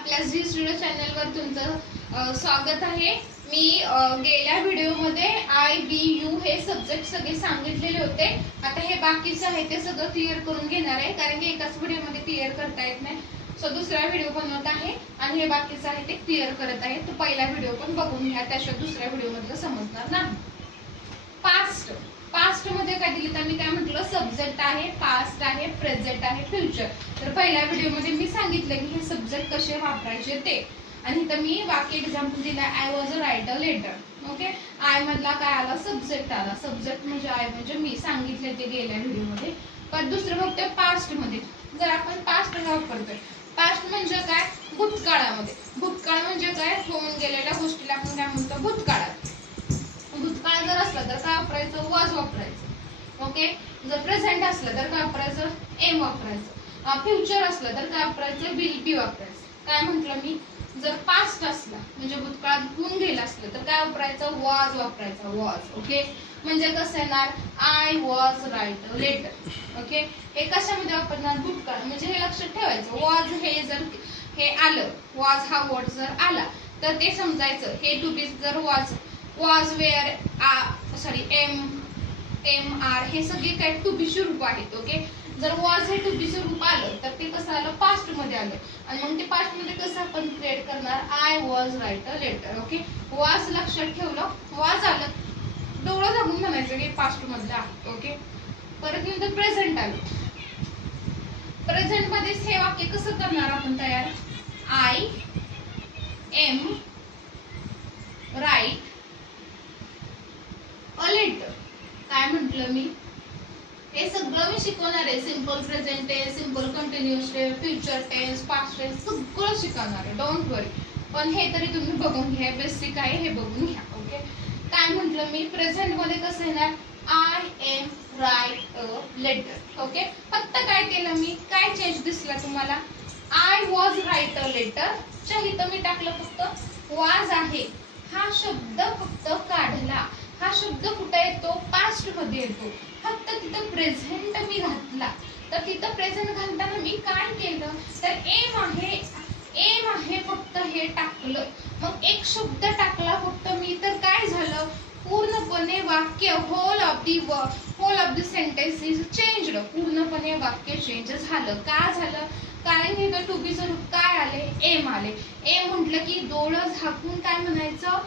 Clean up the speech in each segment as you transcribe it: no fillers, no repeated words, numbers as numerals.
आपल्या Zee studio चॅनलवर तुमचं स्वागत आहे। मी गेल्या व्हिडिओमध्ये आय बी यू हे सब्जेक्ट सगळे सांगितलेले होते। आता हे बाकीचं आहे ते सगळं क्लिअर करून घेणार आहे, कारण की एकाच व्हिडिओमध्ये क्लिअर करता येत नाही। सो दुसरा व्हिडिओ बनवत आहे आणि हे बाकीचं आहे ते क्लिअर करत आहे। तो पहिला व्हिडिओ पण बघून घ्या, त्याशिवाय दुसऱ्या व्हिडिओमधलं समजणार नाही। पास्ट पास्ट मध्ये काय दिलं तर मी काय म्हटलं, सब्जेक्ट आहे, पास्ट आहे, प्रेझेंट आहे, फ्युचर। तर पहिल्या व्हिडिओमध्ये मी सांगितलं की हे सब्जेक्ट कसे वापरायचे ते, आणि इथं मी वाक्य एक्झाम्पल दिला, I was a write a letter. Okay, I मधला काय आला, सब्जेक्ट आला। सब्जेक्ट म्हणजे आय म्हणजे मी सांगितले ते गेल्या व्हिडिओमध्ये। पण दुसरं बघतोय पास्ट मध्ये, जर आपण पास्ट वापरतोय, पास्ट म्हणजे काय, भूतकाळामध्ये। भूतकाळ म्हणजे काय, होऊन गेलेल्या गोष्टीला आपण काय म्हणतो, भूतकाळात। भूतकाळ जर असलं तर काय वापरायचं, वॉज वापरायचं। ओके, जर प्रेझेंट असलं तर काय वापरायचं, एम वापरायचं। फ्युचर असलं तर काय वापरायचं, विल बी वापरायचं। काय म्हटलं मी, जर पास्ट असला म्हणजे भूतकाळात होऊन गेलं असलं तर काय वापरायचं, वॉज वापरायचा, वॉज। ओके, म्हणजे कसं येणार, I was write a letter. Okay, हे कशामध्ये वापरणार, भूतकाळ म्हणजे हे लक्षात ठेवायचं। वॉज हे जर हे आलं, वॉज हा वर्ड जर आला तर ते समजायचं हे टू बी जर was were sorry am are हे सगळे काय टू बी ची रूप आहेत। ओके, जर वॉज हे टू बी चे रूप आलं तर ते कसं आलं, पास्ट मध्ये आलं, आणि मग ते पास्ट मध्ये कसं आपण क्रिएट करणार, I was write a letter. Okay, was लक्षात ठेवलं, वॉज आलं, डोळं झाकून म्हणायचं की पास्ट मधलं आहे। ओके, परत नंतर प्रेझेंट आलं, प्रेझेंट मध्ये हे वाक्य कसं करणार आपण तयार, I am write a letter. काय म्हटलं मी, हे सगळं मी शिकवणार आहे। Simple present tense, simple continuous tense, future tense, past tense सगळं शिकवणार आहे, डोंट वरी। पण हे तरी तुम्ही बघून घ्या, बेसिक आहे हे बघून घ्या। ओके, काय म्हटलं मी, प्रेझेंट मध्ये कसं येणार, I am write a letter. Okay, फक्त काय केलं मी, काय चेंज दिसला तुम्हाला, I was write a letter च्या इथं मी टाकलं फक्त वॉज आहे हा शब्द फक्त काढला। हा शब्द कुठे येतो, पास्ट मध्ये येतो, फक्त तिथं प्रेझेंट मी घातला। तर तिथं प्रेझेंट घालताना मी काय केलं, तर एम आहे फक्त हे टाकलं, मग एक शब्द टाकला फक्त मी, तर काय झालं, पूर्णपणे वाक्य whole of the sentence is changed. पूर्णपणे वाक्य चेंज झालं। का झालं, कारण हे टू बी चं रूप काय आले, एम आले। एम म्हटलं की डोळं झाकून काय म्हणायचं,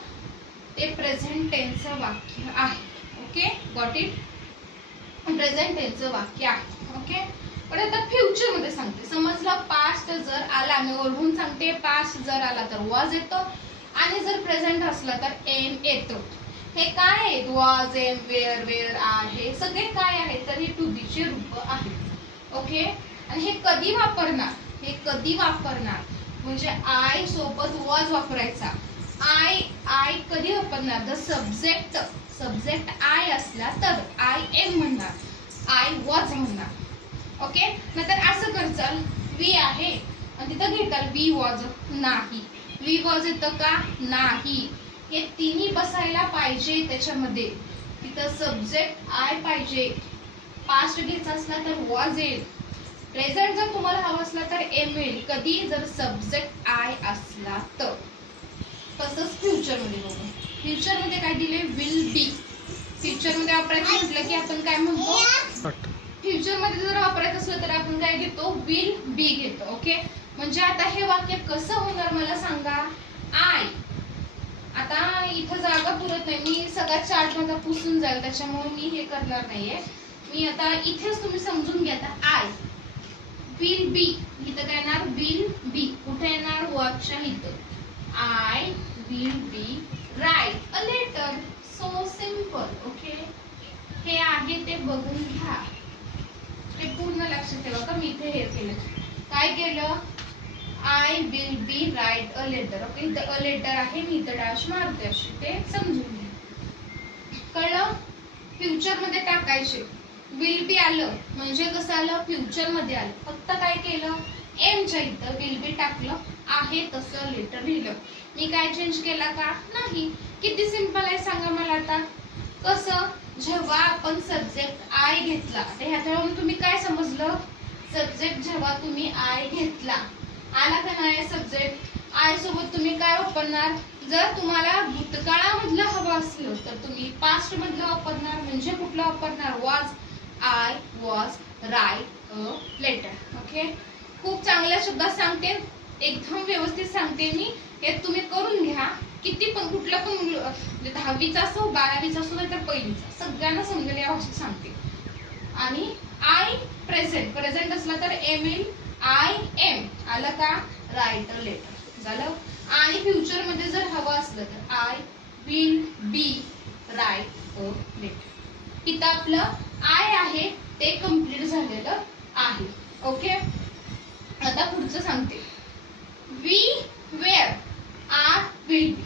ते प्रेझेंट टेन्सचं वाक्य आहे। ओके, गॉट इट, प्रेझेंट टेन्सचं वाक्य आहे। ओके, पण आता फ्युचर मध्ये सांगते, समजलं, पास्ट जर आला, मी ओढून सांगते, पास्ट जर आला तर वॉज येतो, आणि जर प्रेझेंट असला तर एम येतो। हे काय आहेत, वॉज, एम, वेअर आहे, सगळे काय आहेत, तर हे टू बी चे रूप आहेत। ओके, आणि हे कधी वापरणार, हे कधी वापरणार म्हणजे आय सोबत वॉज वापरायचा। आय कधी वापरणार, द सब्जेक्ट आय असला तर आय एम म्हणणार, आय वॉज म्हणणार। ओके, नंतर असं करचाल, वी आहे आणि तिथं घेताल वी वॉज, नाही, वी वॉज येतं का, नाही, हे तिन्ही बसायला पाहिजे त्याच्यामध्ये। तिथं सब्जेक्ट आय पाहिजे, पास्ट घ्यायचा असला तर वॉज येईल, प्रेझेंट जर तुम्हाला हवं असला तर एम येईल, कधी, जर सब्जेक्ट आय असला तर। तसंच फ्युचर मध्ये बघू, फ्युचर मध्ये काय दिले, विल बी। फ्युचर मध्ये वापरायचं म्हटलं की आपण काय म्हणतो, फ्युचर मध्ये जर वापरायचं असलं तर आपण काय घेतो, विल बी घेतो। ओके, म्हणजे आता हे वाक्य कसं होणार मला सांगा, आय, आता इथं जागा पुरत नाही, मी सगळा चार्ट माझा पुसून जाईल, त्याच्यामुळे मी हे करणार नाहीये। मी आता इथेच तुम्ही समजून घ्या, आय विल बी, इथं काय येणार, विल बी, कुठे येणार, वॉजच्या इथं, I will be write a letter, so simple. Okay, हे आहे ते बघून घ्या, ते पूर्ण लक्षात ठेवा का मी इथे हे केलं, काय केलं, I will be write a letter. Okay, इथं अ लेटर आहे, मी इथं डॅश मारते, अशी ते समजून घ्या, कळलं। फ्युचर मध्ये टाकायचे, विल बी आलं म्हणजे कसं आलं, फ्युचर मध्ये आलं, फक्त काय केलं, एमच्या इथं विल बी टाकलं, आहे तसं लेटर लिहिलं, मी काय चेंज केला का, नाही। किती सिंपल आहे सांगा मला आता, कसं, जेव्हा आपण सब्जेक्ट आय घेतला, तर ह्याच्यावरून तुम्ही काय समजलं, सब्जेक्ट जेव्हा तुम्ही आय घेतला, आला का नाही सब्जेक्ट, काय वापरणार, जर तुम्हाला भूतकाळामधलं हवं असलं तर तुम्ही पास्ट मधलं वापरणार. म्हणजे कुठलं वापरणार, was. I was write a letter. Okay, खूप चांगल्या शब्दात सांगते, एकदम व्यवस्थित सांगते मी. हे तुम्ही करून घ्या. किती पण कुठला पण 10वीचा असो 12वीचा असो नाही तर पहिलीचा, सगळ्यांना समजेल या भाषेत सांगते. आणि आय प्रेझेंट, प्रेझेंट असला तर एम एल आय एम आलं का, राईट अ लेटर झालं. आणि फ्युचर मध्ये जर हवं असलं तर I will be write a letter. इथं आपलं आय आहे ते कम्प्लीट झालेलं आहे. ओके, आता पुढचं सांगते. We were are will be.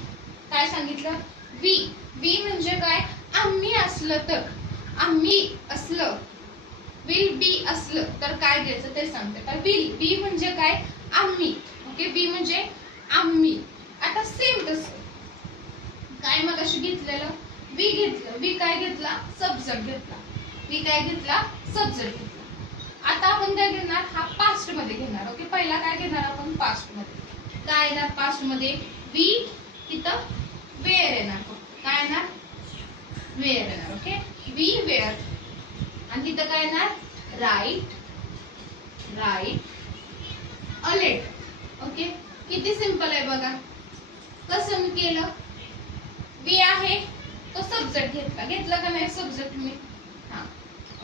काय सांगितलं, वी म्हणजे काय, आम्ही असलं तर, आम्ही असलं, विल बी असलं तर काय घ्यायचं ते सांगते. तर विल बी म्हणजे काय, आम्ही. ओके, बी म्हणजे आम्ही. आता सेम तसं काय मग अशी घेतलेलं, वी घेतलं, वी काय घेतला, सब्जेक्ट घेतला. वी काय घेतला, सब्जेक्ट घेतला. आता आपण काय घेणार, हा पास्ट मध्ये घेणार. ओके, पहिला काय घेणार आपण, पास्ट मध्ये. काय येणार पास्ट मध्ये, वी, तिथं वेअर येणार. काय येणार, वेअर येणार. Okay, we were. आणि तिथं काय येणार, राईट अ लेटर. ओके, किती सिंपल आहे बघा. कसं मी केलं, वी आहे तो सब्जेक्ट घेतला का नाही सब्जेक्ट मी. हा,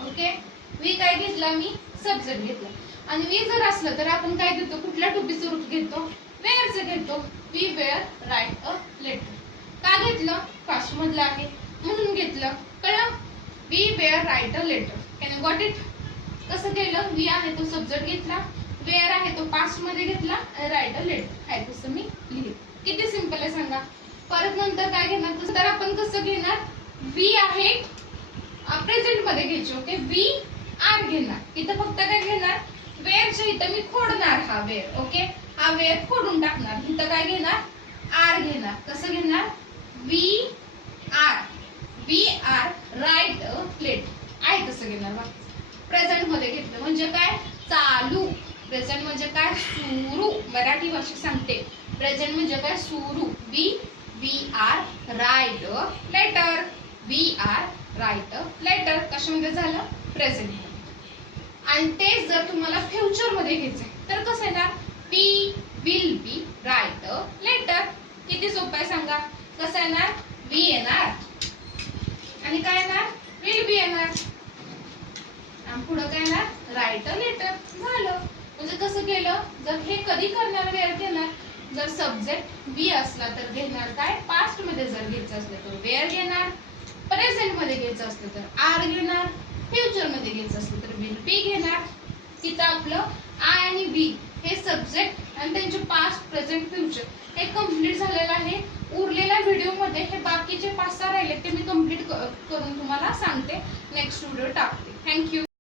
ओके, वी काय घेतला मी, सब्जेक्ट घेतला. आणि वी जर असलं तर आपण काय घेतो, कुठल्या टोपीचं रूप घेतो, वेअरचं घेतो. We were write a letter. का घेतलं, पास्ट मधलं आहे म्हणून घेतलं. कळलं, we were write a letter. Can you got it. कसं केलं, वी आहे तो सब्जेक्ट घेतला, वेअर आहे तो पास्ट मध्ये घेतला, राईट अ लेटर आहे तसं मी लिहिलं. किती सिंपल आहे सांगा. परत नंतर काय घेणार, तर आपण कसं घेणार, वी आहे प्रेझेंट मध्ये घ्यायचे. ओके, वी आर घेणार. इथं फक्त काय घेणार, वेअरच्या इथं मी खोडणार हा वेअर. ओके, हा वेअर खोडून टाकणार. इथं काय घेणार, आर घेणार. कसं घेणार, we are write a letter आहे तसं घेणार. बघा, प्रेझेंट मध्ये घेतलं म्हणजे काय, चालू. प्रेझेंट म्हणजे काय, सुरू. मराठी भाषेत सांगते, प्रेझेंट म्हणजे काय, सुरू. We are write a letter. We are write a letter कशामध्ये झालं, प्रेझेंट मध्ये. आणि ते जर तुम्हाला फ्युचर मध्ये घ्यायचंय तर कसं येणार, we will be write a letter. किती सोपं आहे सांगा. कसं येणार, वी येणार आणि काय येणार, विल बी येणार. आणि पुढे काय येणार, राईट अ लेटर. झालं. म्हणजे कसं केलं, जर हे कधी करणार, वेअर घेणार. जर सब्जेक्ट वी असला तर घेणार काय, पास्ट मध्ये जर घ्यायचं असलं तर वेअर घेणार, प्रेझेंट मध्ये घ्यायचं असलं तर आर घेणार, फ्युचर मध्ये घ्यायचं असलं तर विल बी घेणार. तिथं आपलं आय आणि बी हे सब्जेक्ट आणि त्यांचे पास्ट प्रेझेंट फ्युचर हे कम्प्लीट झालेलं आहे. उरलेल्या व्हिडिओ मध्ये हे बाकीचे 5-6 राहिले ते मी कम्प्लीट करून तुम्हाला सांगते, नेक्स्ट व्हिडिओ टाकते. थँक्यू.